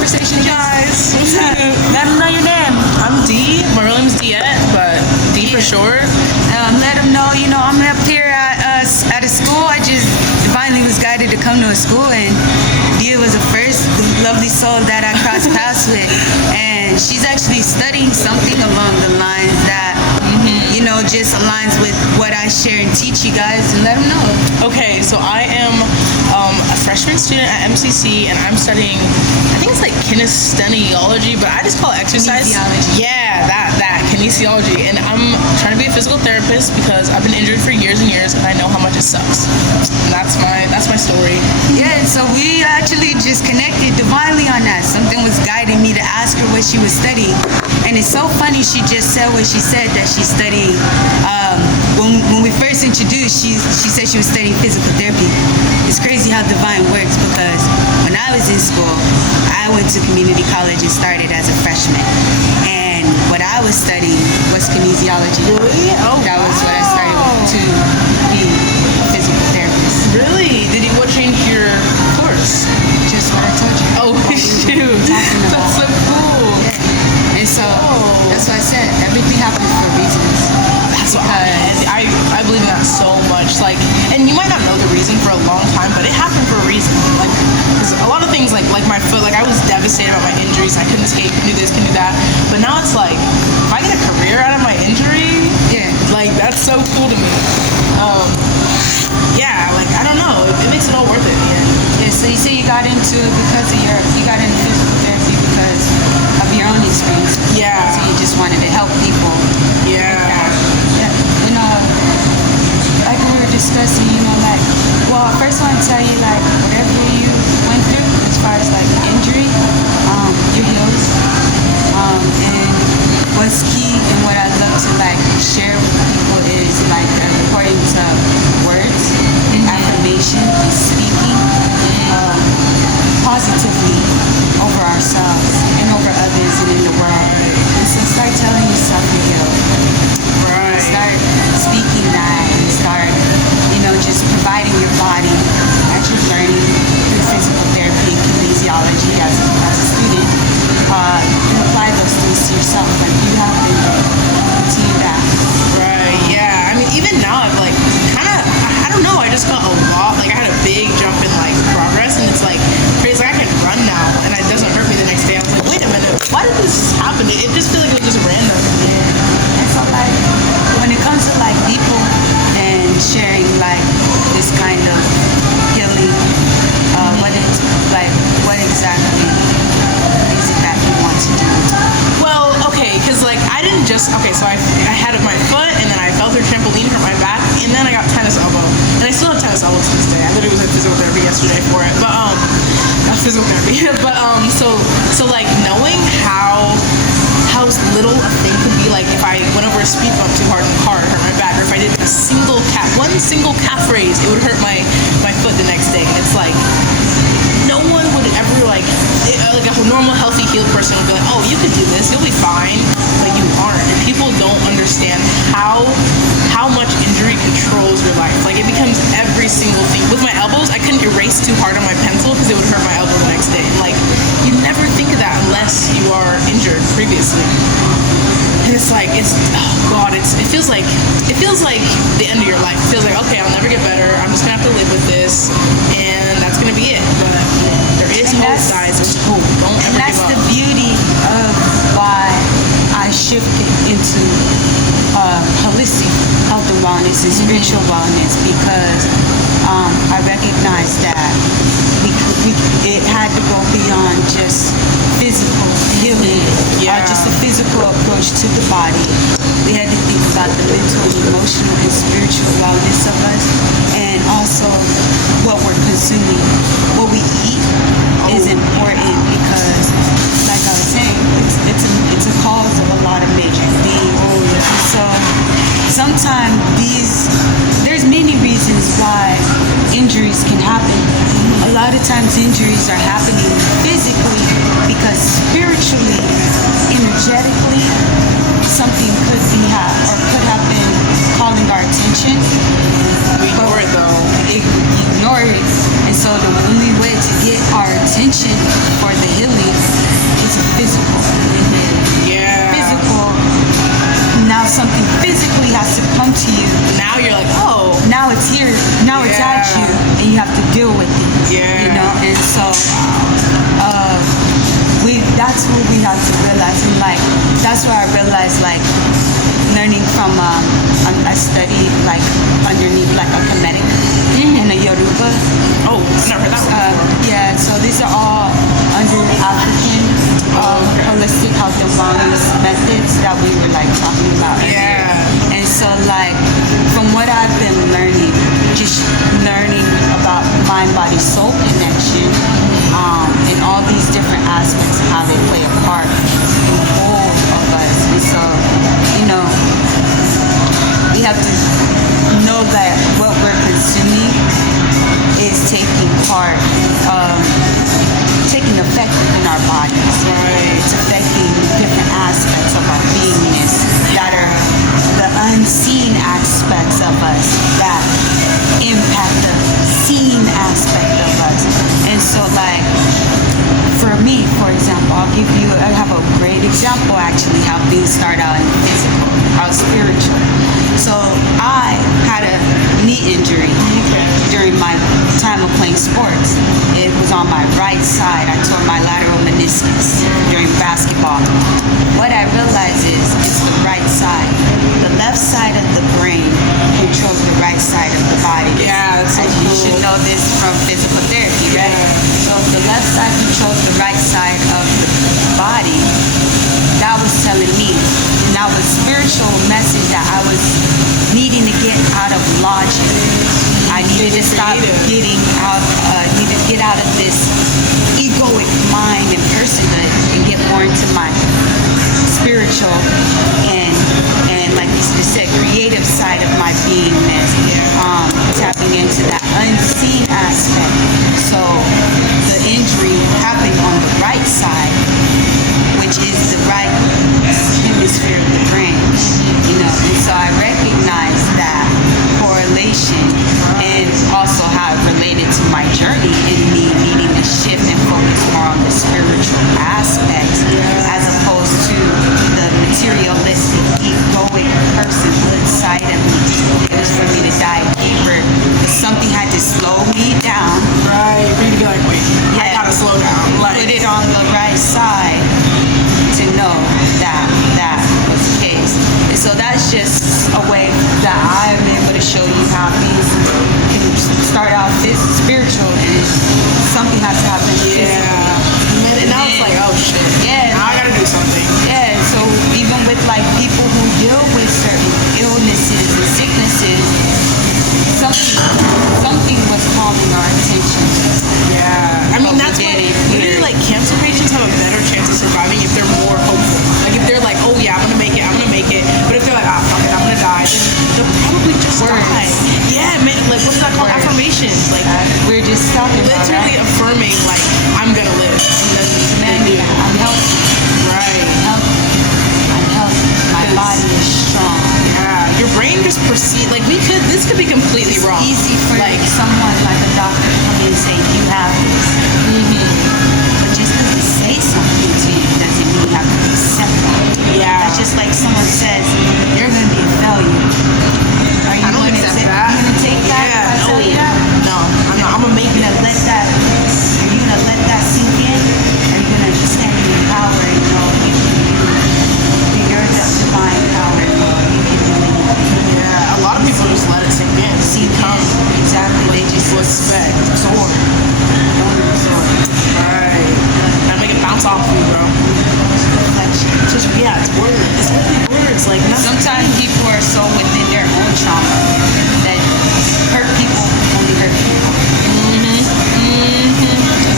conversation, guys. Let them know your name. I'm D. My real name's Diet, but D for short. Let them know, I'm up here at a school. I just divinely was guided to come to a school, and Dia was the first lovely soul that I crossed paths with. And she's actually studying something along the lines that, just aligns with what I share and teach you guys, and let them know. Okay, so I am a freshman student at MCC, and I'm studying, I think it's like kinesiology, but I just call it exercise. Kinesiology. Yeah, that kinesiology. And I'm trying to be a physical therapist because I've been injured for years and years, and I know how much it sucks. And that's my story. Yeah, and so we actually just connected divinely on that. Something was guiding me to ask her what she was studying. And it's so funny, she just said what she said, that she's studying. When we first introduced, she said she was studying physical therapy. It's crazy how divine works, because when I was in school, I went to community college and started as a freshman. And what I was studying was kinesiology. Really? Oh, that was what I started with, to be a physical therapist. Really? What changed your course? Just what I told you. Oh, shoot. That's so cool. Yeah. And so, that's why I said, everything happens for reasons. That's why I believe in that so much. Like, and you might not know the reason for a long time, but it happened for a reason. Like, because a lot of things, like my foot, like I was devastated about my injuries. I couldn't skate, couldn't do this, couldn't do that. But now it's like, if I get a career out of my injury, like that's so cool to me. Yeah, like I don't know, it makes it all worth it. Yeah. So you say you got into it because of you got into physical therapy because of your own experience. Yeah. So you just wanted to help people. Yeah. Like we were discussing, well, first I want to tell you, like, whatever you went through as far as like injury, you healed. And what's key and what I'd love to like share with people is like the importance of words, affirmation, and speaking positively over ourselves and over others and in the world. And so start telling yourself you're healed. Right. Start speaking that, and start, just providing your body as you're learning through physical therapy and kinesiology as a student. You apply those things to yourself, like you have been doing. Continue that. Right, yeah. I mean, even now I've like I don't know, I just got a lot, like I had a big jump in like progress, and it's like crazy. Like I can run now, and it doesn't hurt me the next day. I was like, wait a minute, why did this happen? It just feels like it was just random. Yeah. And so like, when it comes to like people and sharing like this kind of healing, whether it's like, what exactly is it that you want to do? Well, okay, because like I didn't just, so I had my foot, and then I fell through a trampoline, hurt my back, and then I got tennis elbow, and I still have tennis elbow to this day. I literally was at physical therapy yesterday for it, but not physical therapy, but so like knowing how little a thing could be, like if I went over a speed bump too hard in the car, it hurt my back, or if I did one single calf raise, it would hurt my foot the next day. And it's like, no one would ever like a normal healthy healed person would be like, oh, you could do this, you'll be fine, but you aren't. And people don't understand how much injury controls your life. Like it becomes every single thing. With my elbows, I couldn't erase too hard on my pencil because it would hurt my elbow the next day. And like, you never think of that unless you are injured previously. And it's like, it feels like the end of your life. It feels like, okay, I'll never get better, I'm just gonna have to live with this, and that's gonna be it. But there is hope, guys. There's hope. Don't ever give up. And that's the beauty of why I shifted into holistic health and wellness and spiritual wellness, because I recognized that it had to go beyond just physical healing, just a physical approach to the body. We had to think about the mental and emotional and spiritual wellness of us, and also what we're consuming. What we eat is important, because, like I was saying, it's a cause of a lot of major things. So sometimes there's many reasons why injuries can happen. A lot of times injuries are happening physically because spiritually, energetically, something could have been calling our attention. We ignore it though. Ignore it. And so the only way to get our attention for the healing to you. Now you're like, oh, Now it's here. Now it's at Yeah. you, and you have to deal with it. Yeah. You know, and so that's what we have to realize, and like that's where I realized, like, learning from I studied like underneath like a Kemetic and a Yoruba. oh, I've never heard that one before. Yeah, so these are all under African holistic health and wellness methods that we were like talking about earlier. Yeah. And so like from what I've been learning, just learning about mind body soul connection, and all these different aspects of how they play a part in the whole of us. And so, you know, we have to know that what we're consuming is taking part, taking effect in our bodies. Right. It's affecting different aspects of our beingness that are the unseen aspects of us that impact the seen aspect of us. And so like for me, for example, I have a great example actually how things start out in the physical, how spiritual. So I had a knee injury during my time of playing sports. It was on my right side. I tore my lateral meniscus during basketball. What I realized is it's the right side. The left side of the brain controls the right side of the body. Yeah, that's so And you cool. should know this from physical therapy, right? Yeah. So if the left side controls the right side of the body, that was telling me, and that was spiritual message that I was needing to get out of logic. I needed to stop getting out, needed to get out of this egoic mind and personhood and get more into my spiritual and like you just said, creative side of my beingness. Tapping into that unseen aspect. So the injury happened on the right side, which is the right hemisphere of the brain. You know, and so I recognize that correlation and also how it related to my journey and me needing to shift and focus more on the spiritual aspects as opposed to the materialistic, egoic personhood side of me. It was for me to dive deeper. Something had to slow me down. Right. For you to be like, wait, I gotta slow down. Like, Put it on the right side to know that that was the case. And so that's just a way that I'm able to show you how things can start out spiritual and something has to happen physically. yeah. And now it's like, oh shit. Yeah. Now I gotta do something. Yeah, so even with like people who deal with certain illnesses and sicknesses, something was calling our attention. Yeah. I mean, But that's we why did it. literally like cancer patients have a better chance of surviving if they're more hopeful. Like if they're like, oh yeah, I'm gonna make it. But if they're like, ah, fuck it, I'm gonna die, then they'll probably just Words. die. Yeah, man, like what is that called? Words. Affirmations. Like We're just talking about literally right? affirming like I'm gonna live. And then they do. I'm healthy. Right. I'm healthy. My body is strong. Yeah. Your brain just like this could be completely It's wrong. easy for like someone like a doctor to come in and say, you have this. But just because they say something to you doesn't mean you have to accept that. Yeah. That's just like someone says, you're going to be a failure. Are you I don't gonna accept say- that. You going to take that if I Yeah. tell you that? No, I'm not. I'm gonna make Are you it. going to let that, are you going to let that sink in? Are you going to stand in your power and know you can do your divine power and know you can do anything? Yeah. A lot of people just let it sink in. See, exactly. They just Respect. absorb. Don't absorb. Right. Gotta make it bounce off you, bro. Reflection. Just it's words. It's really words. Like nothing. Sometimes people are so within their own trauma that hurt people only hurt people.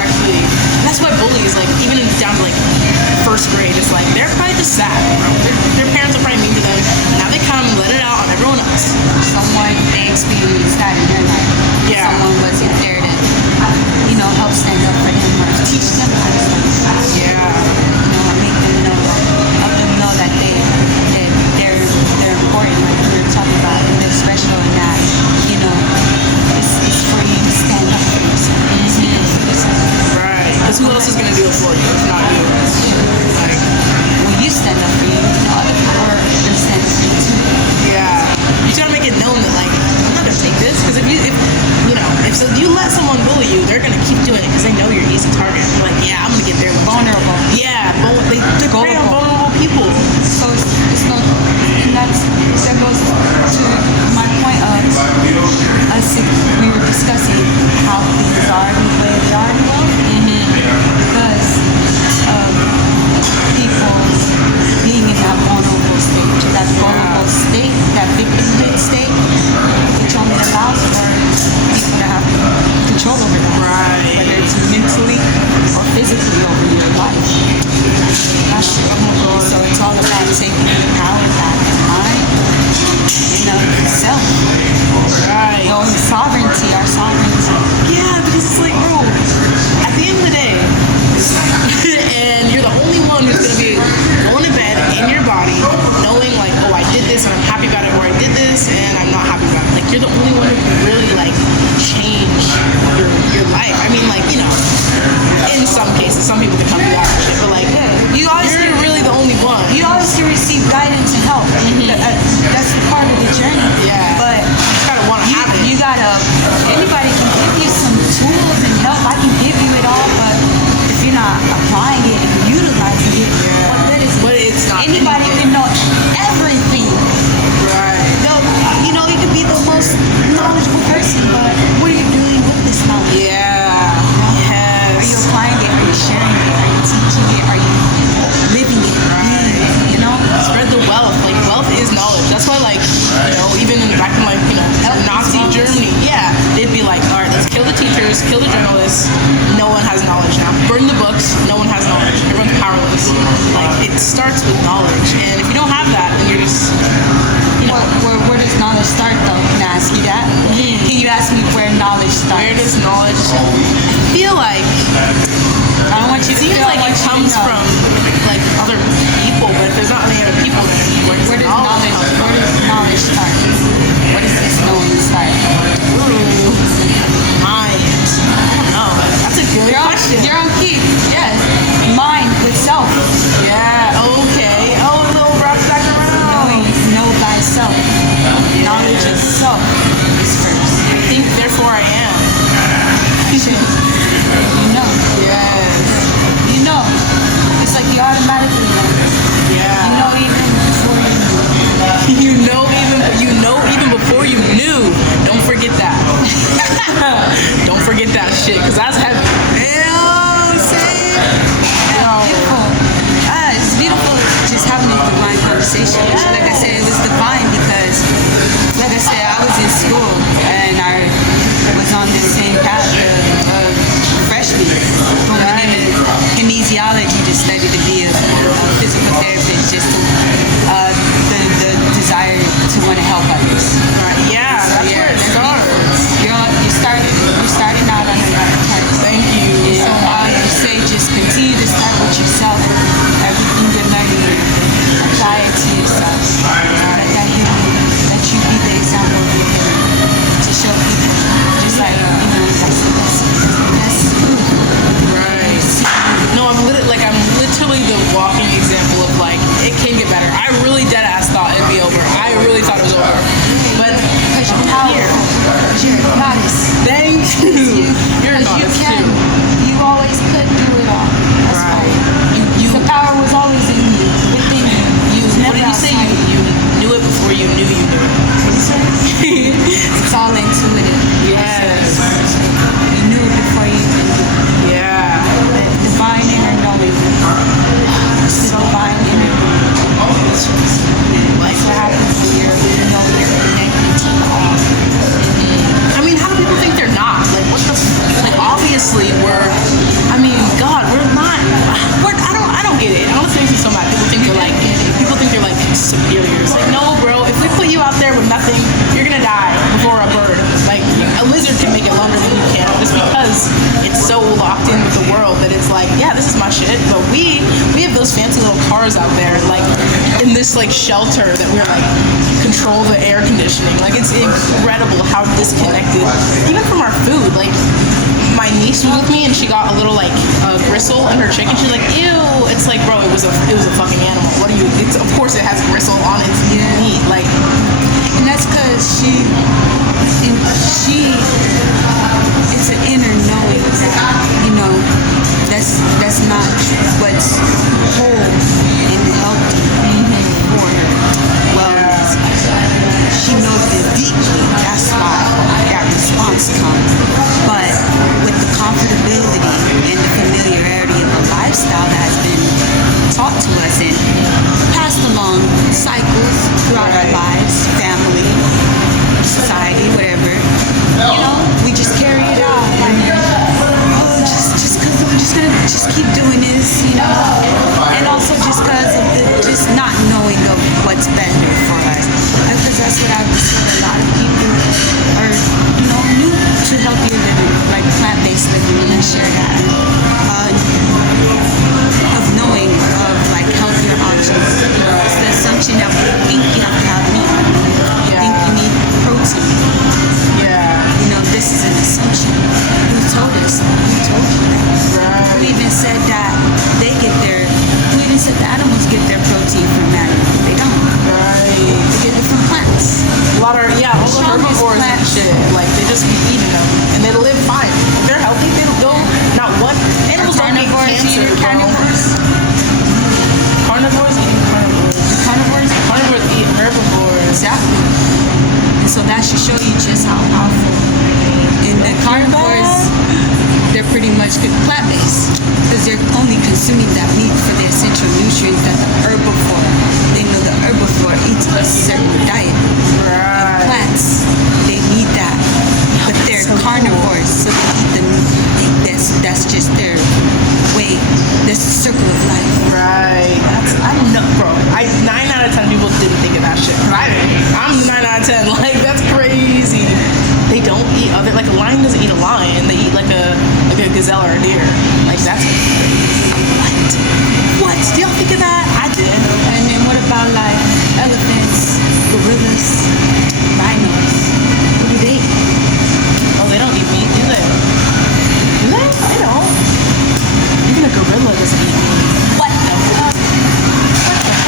Actually, that's why bullies, like even down to like first grade, it's like they're probably just sad, bro. Their parents are probably mean to them. Now they come and let it out on everyone else. Someone they experienced that in their life. Yeah. Someone wasn't there to, help stand up for them or teach them how to stand up. Yeah. Make them know, help them know that they're important, like we were talking about, and they're special, and that it's for you to stand up for yourself. Stand up for yourself. Right. Because who else is gonna do it for you? It's not you. Like When you stand up for you, vulnerable. Yeah, they prey on vulnerable people. So it's no, and that goes to my point of us. We were discussing how things are the way they are in the world because of people being in that vulnerable state, that victimhood state, which only allows for people to have control over them, Right. whether it's mentally or physically over your life. So it's all about taking the power back in mind, self. Right. Our sovereignty. Yeah, because it's like, bro, at the end of the day, and you're the only one who's gonna be going to bed in your body, knowing like, oh, I did this and I'm happy about it, or I did this and I'm not happy about it. Like, you're the only one who can really like change your life. I mean, like, in some cases, some people can help you out and shit, but like, you're really the only one. You always can receive guidance and help. That's part of the journey. Yeah. But you just gotta want to have it. You gotta. Anybody can give you some tools and help. I can give you it all, but if you're not applying it and utilizing it, what good is it? But it's not. Anybody can know everything. Right. You can be the most knowledgeable person, but what are you doing with this knowledge? Yeah. Yes. Are you applying it? Are you sharing it? Are you teaching it? Are you living it? Right. Spread the wealth. Like, wealth is knowledge. That's why, like, even back in, like, Nazi Germany, yeah, they'd be like, all right, let's kill the teachers, kill the journalists. No one has knowledge now. Burn the books. No one has knowledge. Everyone's powerless. Like, it starts with knowledge. And if you don't have that, then you're just, Where does knowledge start, though? Can I ask you that? Can you ask me where knowledge starts? Where does knowledge? I feel like I don't want you to it seems feel like it what you comes know. from like other people, but if there's not any other people, then Where does knowledge start? Where does this knowing start? Ooh, mind. I don't know. That's a good question. You're on key. Yes. Mind with self. Yeah. Okay. Oh, the little wraps back around. Know thyself. Knowledge of self is first. I think, therefore, I am. You know. Yes. You know. It's like you automatically know. Yeah. You know even before you knew. You know even before you knew. Don't forget that. Don't forget that shit, because that's heavy. Beautiful. It's beautiful just having a divine conversation. Like I said, it was divine because, like I said, I was in school and I was on this same path of freshman, going into kinesiology to study to be a physical therapist, just the desire to want to help others. Right. Yeah, that's where it starts. You're starting out on the right path. Thank you so So much. I would say just continue to start with yourself. Everything you're learning, apply it to yourself. Let that hit you. Let you be the example of your healing to show people. Just like, that's Right. No, I'm literally the walking example of like, it can get better. I really dead ass thought it'd be over. I really thought it was over. But because you're here. powerful. You're a goddess. Thank you. You're Because not you a can. too. You always could do it all. That's Right. why. The power was always in you, within you. What did you say? You knew it before you knew you knew it. What did you say? It's all intuitive. Yes. You knew it before you even knew. Yeah. The divine inner knowing. It's the divine inner knowing. Like, That's what happens when you're connected to the all. I mean, how do people think they're not? Like, what the? Like, obviously, God, we're not. I don't get it. It always makes me so mad. People think they're like superior. It's like, no, bro. If we put you out there with nothing, you're gonna die before a bird. Like, a lizard can make it longer than you can, just because it's so locked in with the world that it's like, yeah, this is my shit. But we have those fancy little cars out there, like in this like shelter that we're like control the air conditioning. Like, it's incredible how disconnected, even from our food. Like, my niece was with me and she got a little like gristle in her chicken. She's like, ew. It's like, bro, it was a fucking animal. What do you? It's, of course it has gristle on its meat. Like, And that's because it's an inner knowing that, that's not what's whole and healthy for her wellness. She knows it deeply. That's why that response comes. But with the comfortability and the familiarity of a lifestyle that has been taught to us and passed along cycles throughout our lives, family, society, whatever, we just carry it out. Like, just because we're just gonna keep doing this, and also just because of the just not knowing of what's better for us. Because that's what I've discovered. A lot of people are, new to healthier living, like plant-based living, and I share that. Of knowing of like healthier options. It's the assumption that we think you have to have meat. You think you need protein. This is an assumption. Who told us? Who told you that? Right. Who even said that who even said the animals get their protein from animals? They don't. Right. They get it from plants. All the herbivores and shit, like they just keep eating them and they live fine. If they're healthy, they don't, not one. Animals don't get cancer, carnivores. Carnivores eat carnivores. Carnivores eat herbivores. Exactly. And so that should show you just how powerful. And the carnivores, they're pretty much plant-based because they're only consuming that meat for the essential nutrients that the herbivore, the herbivore eats a certain diet. Right. And plants, they need that. But they're carnivores, so they eat the meat. That's just their way. That's the circle of life. Right. I don't know, bro. 9 out of 10 people didn't think of that shit. I didn't. I'm 9 out of 10. Like, that's crazy. They don't eat like a lion doesn't eat a lion. They eat like a gazelle or a deer. Like, that's crazy. What? Do y'all think of that? I did. And then what about like elephants, gorillas, rhinos? What do they eat? Oh, they don't eat meat, do they? Do they? They don't. Even a gorilla doesn't eat meat. What the fuck?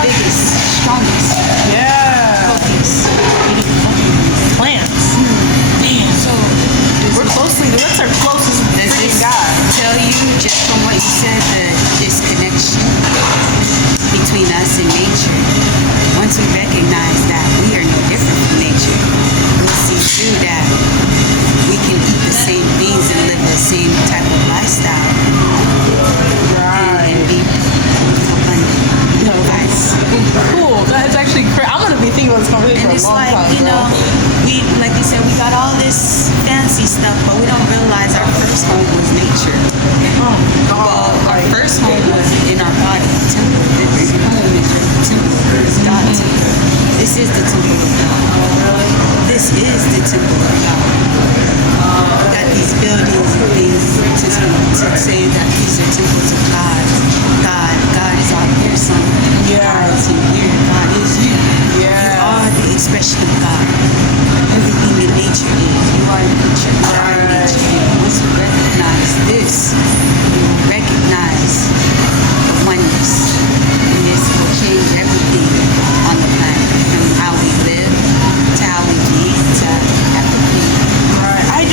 Biggest, strongest. Yeah. Healthiest. Eating fucking plants. Man, so that's our closest freaking God. Tell you, just from what you said, the disconnection between us and nature. Once we recognize that we are no different from nature, we'll see through that we can eat the same things and live the same type of lifestyle. Right. And be abundant. No, that's cool. That's actually crazy. I'm gonna be thinking about this conversation And for a it's long like, time, we, like you said, we got all this fancy stuff, but we don't realize our first home was nature. Well, our first home was in our body, temple. This home is your temple. It's God's temple. This is the temple of God. This is the temple of God. We got these buildings and things to say that these are temples of God. God is out here somewhere. God is in here. God is you. You are the expression of God. Everything in nature is. You are nature. You are nature. Once you recognize this, you will recognize the oneness. And this will change everything on the planet. From how we live, to how we eat, to everything.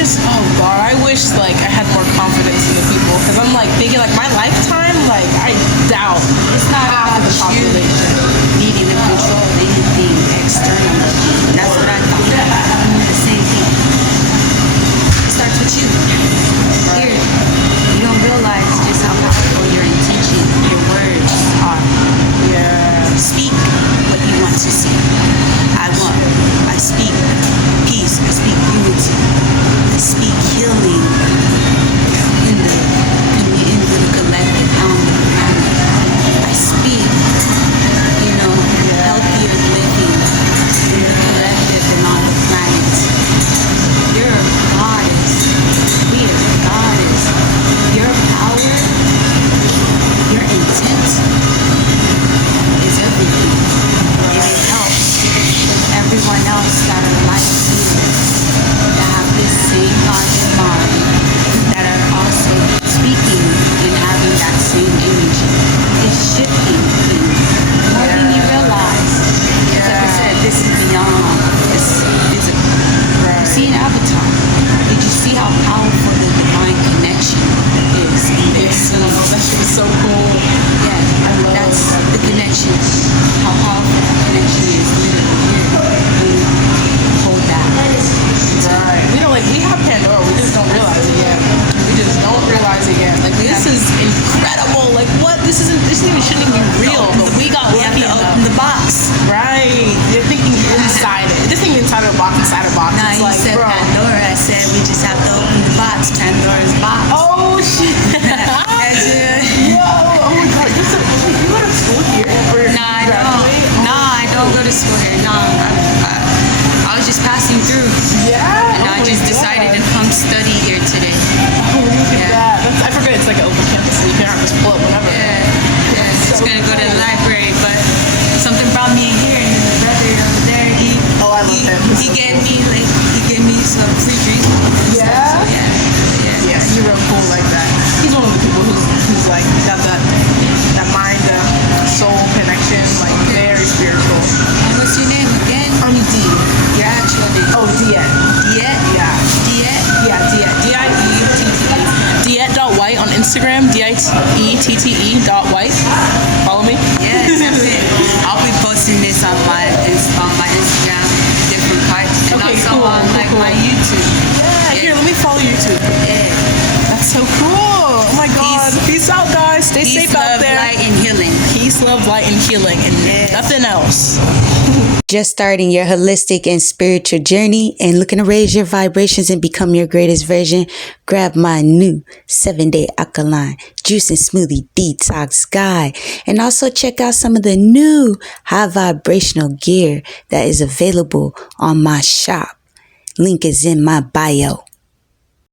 Oh God, I wish like I had more confidence in the people because I'm like thinking like my lifetime, like I doubt shouldn't even be real, but we got We have lucky to enough. open the box. Right. You're thinking inside it. This thing inside of a box, inside a box. Nah, It's you like, said bro. Pandora. I said we just have to open the box. Pandora's box. Oh, shit. That's it. Yo, oh my god. You go to school here? Or Nah, I don't. graduate? Nah, I don't go to school here. No, I was just passing through, Yeah. and I just decided to come study here today. Oh, look at Yeah. that. I forget it's like an open campus, so you can just pull up whenever. Yeah, I was gonna go to the library, but something brought me in here, and then the brother over there, Oh, I love him. He's he so gave me some free drinks. Yeah? So, yeah. Yeah, he's real cool like that. He's one of the people who's like got that mind soul connection, like very spiritual. And what's your name again? I'm D. Your actual name? Oh, Diet. Diet? Yeah. Diet? Yeah, Diet. D-I-E-T-T-E. Diet.white on Instagram. D-I-E-T-T-E.white. Follow me. Yes, that's it. I'll be posting this on my Instagram, different parts, and Okay, also cool, on like cool. my YouTube. Yeah, here, let me follow you too. Yeah. That's so cool. Oh my god. Peace out, guys. Stay Peace, safe out love, there. light, and healing. Peace, love, light, and healing, and nothing else. Just starting your holistic and spiritual journey and looking to raise your vibrations and become your greatest version, grab my new 7-day alkaline juice and smoothie detox guide. And also check out some of the new high vibrational gear that is available on my shop. Link is in my bio.